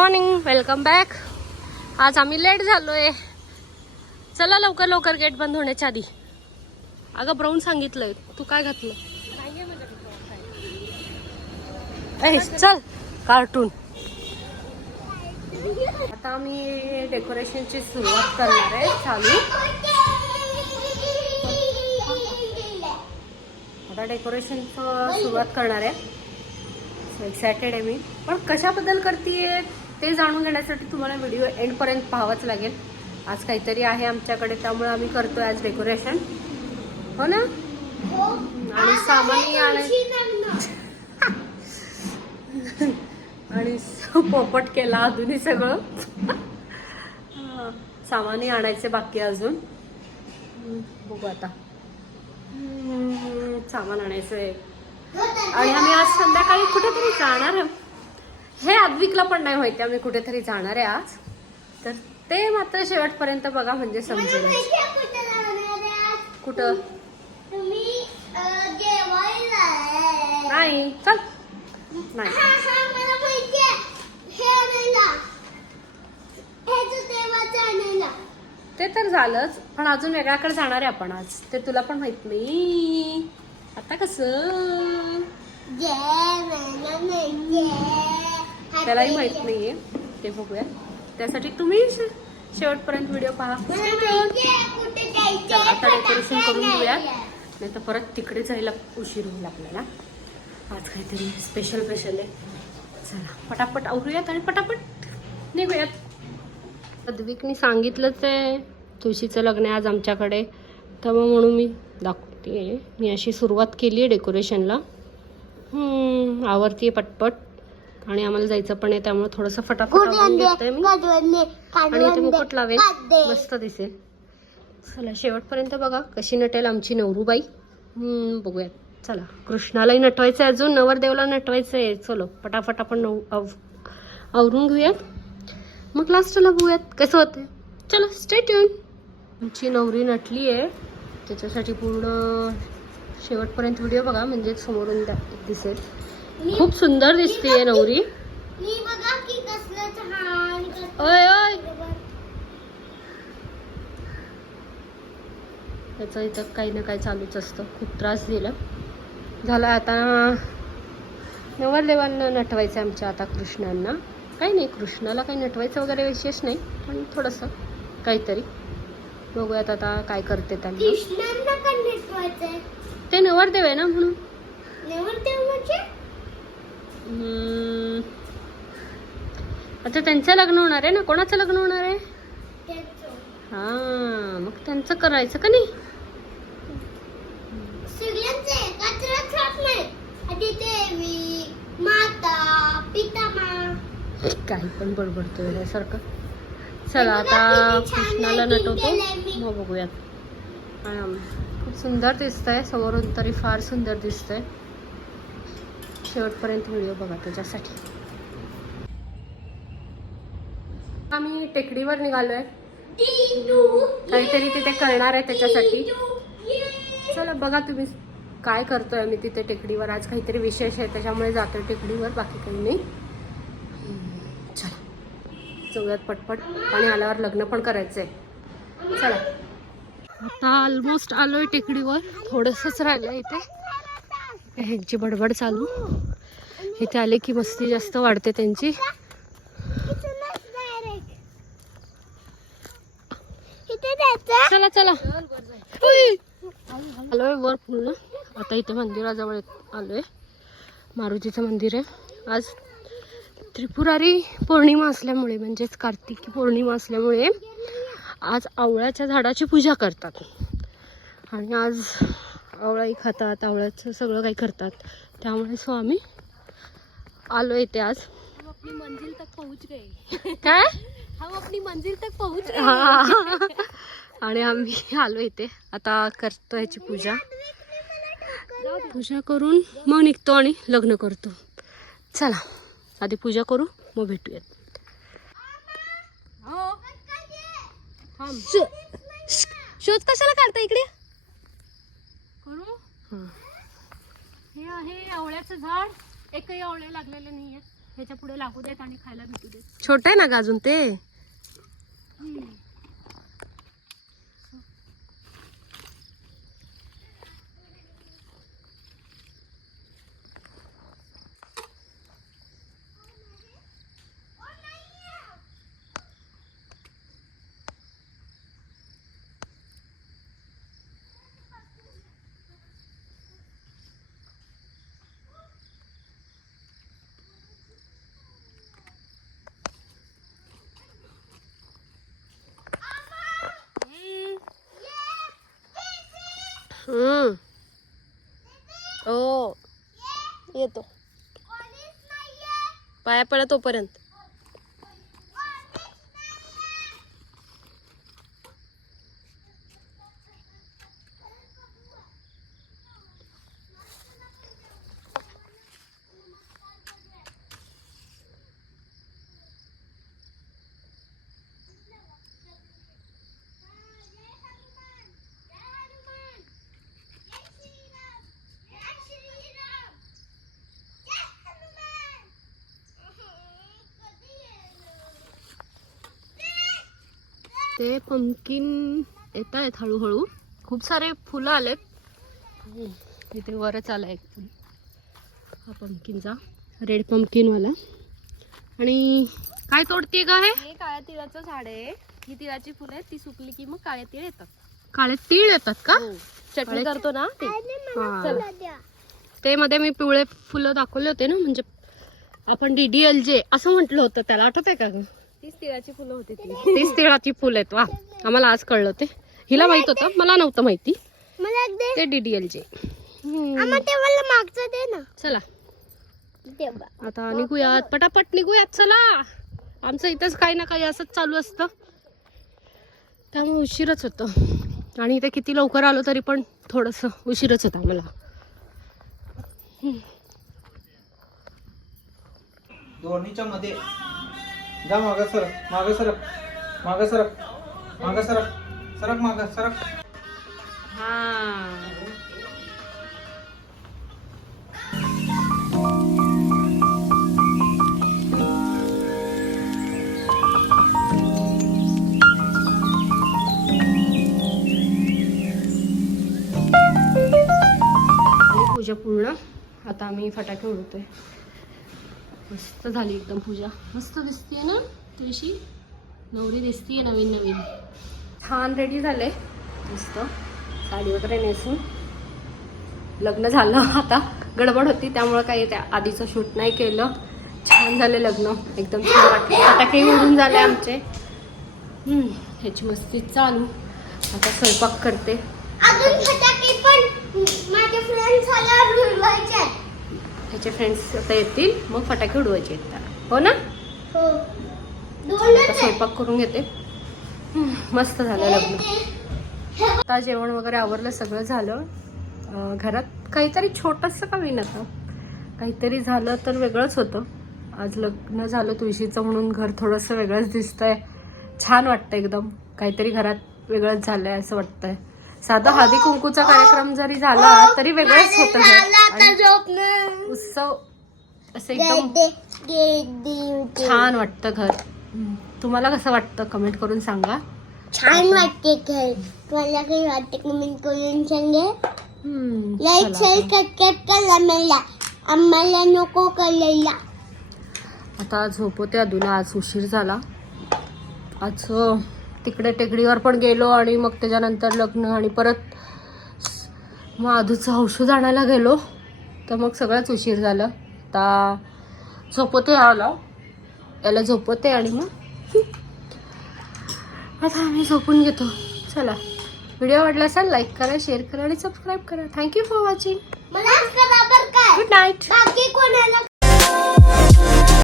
Morning, welcome back. आज आम्ही late झालोय. चला लवकर लवकर, गेट बंद होण्याच्या आधी. अगं ब्राऊन सांगितलंय, तू काय घातलं? चल कार्टून. आता आम्ही डेकोरेशनची सुरुवात करणार आहे. चालू आता डेकोरेशनचं सुरुवात करणार आहे. एक्सायटेड आहे मी. पण कशाबद्दल करतीये ते जाणून घेण्यासाठी तुम्हाला व्हिडिओ एंड पर्यंत पाहावाच लागेल. आज काहीतरी आहे आमच्याकडे, त्यामुळे आम्ही करतोय आज डेकोरेशन. हो ना? आणि सामानही आणि पोपट केला अजूनही सगळं. सामानही आणायचे बाकी अजून. बघू आता. सामान आणायचंय. आणि आम्ही आज संध्याकाळी कुठेतरी जाणार आहे. हे अद्विकला पण नाही माहिती आम्ही कुठेतरी जाणार आहे आज. तर ते मात्र शेवटपर्यंत बघा, म्हणजे समजेल. कुठं नाही. चल नाही, ते तर झालंच, पण अजून वेगळ्याकडे जाणार आहे आपण आज. ते तुला पण माहित नाही. आता कसं त्यालाही माहित नाहीये, ते बघूया. त्यासाठी तुम्ही शेवटपर्यंत व्हिडिओ पहा. आता डेकोरेशन करून घेऊया, नाही तर परत तिकडे जायला उशीर होईल आपल्याला. आज काहीतरी स्पेशल आहे. चला पटापट आवरूयात आणि पटापट निघूयात. अद्विकनी सांगितलंच आहे तुळशीचं लग्न आहे आज आमच्याकडे, तर मग म्हणून मी दाखवते. मी अशी सुरुवात केली आहे डेकोरेशनला. आवरतीये पटपट. आणि आम्हाला जायचं पण आहे, त्यामुळे थोडंसं फटाफट आवरून घेते मी. आणि इथे मुकुट लावेल, मस्त दिसेल. चला शेवटपर्यंत बघा कशी नटेल आमची नवरूबाई. बघूयात. चला कृष्णालाही नटवायचं आहे, अजून नवरदेवला नटवायचं आहे. चलो पटापट आपण आवरून घेऊयात, मग लास्टला बघूयात कसं होतं. चलो स्टे ट्यून. आमची नवरी नटली आहे, त्याच्यासाठी पूर्ण शेवटपर्यंत व्हिडिओ बघा, म्हणजे समोरून दिसेल. खूप सुंदर दिसते नवरी. ओय ओय, त्याचं इथं काही ना काही चालूच असतं. खूप त्रास दिला झाला. आता नवरदेवांना नटवायचं आमच्या. आता कृष्णांना काही नाही, कृष्णाला काही नटवायचं वगैरे विशेष नाही, पण थोडंसं काहीतरी बघूयात आता काय करते त्यांना. ते नवरदेव आहे ना, म्हणून. आता त्यांचं लग्न होणार आहे ना. कोणाचं लग्न होणार आहे? हा, मग त्यांचं करायचं का नाही? काही पण बडबडतोय सारखं. चला आता कृष्णाला नटवतो, मग बघूयात. खूप सुंदर दिसतंय समोरून, तरी फार सुंदर दिसतंय. शेवटपर्यंत व्हिडिओ बघा त्याच्यासाठी. आम्ही टेकडीवर निघालोय, काहीतरी तिथे करणार आहे त्याच्यासाठी. चला बघा तुम्ही काय करतोय आम्ही तिथे टेकडीवर. आज काहीतरी विशेष आहे त्याच्यामुळे जातोय टेकडीवर, बाकी काही नाही. चला जाऊयात पटपट. आणि आल्यावर लग्न पण करायचंय. चला आता ऑलमोस्ट आलोय टेकडीवर. थोडंसंच राहिलं इथे. ह्यांची बडबड चालू. इथे आले की मस्ती जास्त वाढते त्यांची. चला चला आलोय वर पूर्ण. आता इथे मंदिराजवळ आलोय. मारुतीचं मंदिर आहे. आज त्रिपुरारी पौर्णिमा असल्यामुळे, म्हणजेच कार्तिकी पौर्णिमा असल्यामुळे आज आवळ्याच्या झाडाची पूजा करतात. आणि आज आवळाही खातात, आवळ्याचं सगळं काही करतात. त्यामुळे सो आम्ही आलो इथे आज. हम अपनी मंजिल तक पोहोच गए. काय? हम अपनी मंजिल तक पोहोच गए. आणि आम्ही आलो इथे. आता करतो याची पूजा. पूजा करून मग निघतो आणि लग्न करतो. चला आधी पूजा करू, मग भेटूयात. शोध कशाला काढता इकडे? करू. हे आहे आवळ्याचं झाड. एकही आवळे लागलेले नाहीये. ह्याच्या पुढे लागू देत आणि खायला भेटू देत. छोट आहे ना ग अजून ते. ओ येतो पाया पडा तोपर्यंत. ते पंपकिन येत आहेत हळूहळू. खूप सारे फुलं आलेत. इथे वरच आला एक फुल हा पंपकिनचा, रेड पंपकिनवाला. आणि काय तोडते का हे? काळ्या तिळाचं झाड आहे. ही तिळाची फुलं आहेत, ती सुकली की मग काळे तीळ येतात. काळे तीळ येतात का? चटणी करतो ना ते. ते मध्ये मी पिवळे फुलं दाखवले होते ना, म्हणजे आपण DDLJ असं म्हटलं होतं त्याला, आठवत आहे का ग? तीच तिळाची फुलं होती ती. तीच तिळाची फुलं आहेत. वा, आम्हाला आज कळलं. ते हिला माहित होतं, मला नव्हतं माहिती. ते DDLJ. चला आता निघूयात, पटापट निघूयात. चला, आमचं इथंच काही ना काही असंच चालू असतं, त्यामुळे उशीरच होतं. आणि इथे किती लवकर आलो तरी पण थोडस उशीरच होता मला. दोन्हीच्या मध्ये जा. मागं सरक, मागं सरक, मागं सरक, मागं सरक, सरक मागं सरक. पूजा पूर्ण. आता आम्ही फटाके उडवतोय. मस्त झाली एकदम पूजा. मस्त दिसतीये ना तुळशी, नवरी दिसतीये नवीन नवीन. छान रेडी झाले, मस्त साडी वगैरे नेसून. लग्न झालं, आता गडबड होती त्यामुळे काही त्या आधीचं शूट नाही केलं. छान झाले लग्न, एकदम छान वाटले. फटाके उडून झाले आमचे. ह्याची मस्ती चालू. आता स्वयंपाक करते. त्याचे फ्रेंड्स आता येतील, मग फटाके उडवायचे आहेत त्याला. हो ना? आता स्वयंपाक करून घेते. मस्त झालं लग्न. आता जेवण वगैरे आवरलं, सगळं झालं. घरात काहीतरी छोटंसं का होईना, आता काहीतरी झालं तर वेगळंच होतं. आज लग्न झालं तुळशीचं म्हणून घर थोडंसं वेगळंच दिसतंय. छान वाटतं एकदम. काहीतरी घरात वेगळंच झालंय असं वाटतंय. साधा हळदी कुंकूचा कार्यक्रम जरी झाला तरी वेगळंच होतं. उत्सव असं एकदम छान वाटतं घर. तुम्हाला कसं वाटतं कमेंट करून सांगा. छान वाटते घर. मला काही वाटते कमेंट करून सांगा. लाईक शेअर सबस्क्राईब करा. मला आम्हाला नको करायला. आता झोपवते अदूला. आज उशीर झाला. आज तिकडे टेकडीवर पण गेलो आणि मग त्याच्यानंतर लग्न आणि परत मग अदूचं औषध आणायला गेलो, तर मग सगळंच उशीर झालं. आता झोपवते याला झोपवते आणि मग आता आम्ही झोपून घेतो. चला, व्हिडिओ आवडला असेल लाईक करा, शेअर करा आणि सबस्क्राईब करा. Thank you for watching. मला करा बरं काय. Good night. बाकी कोणाला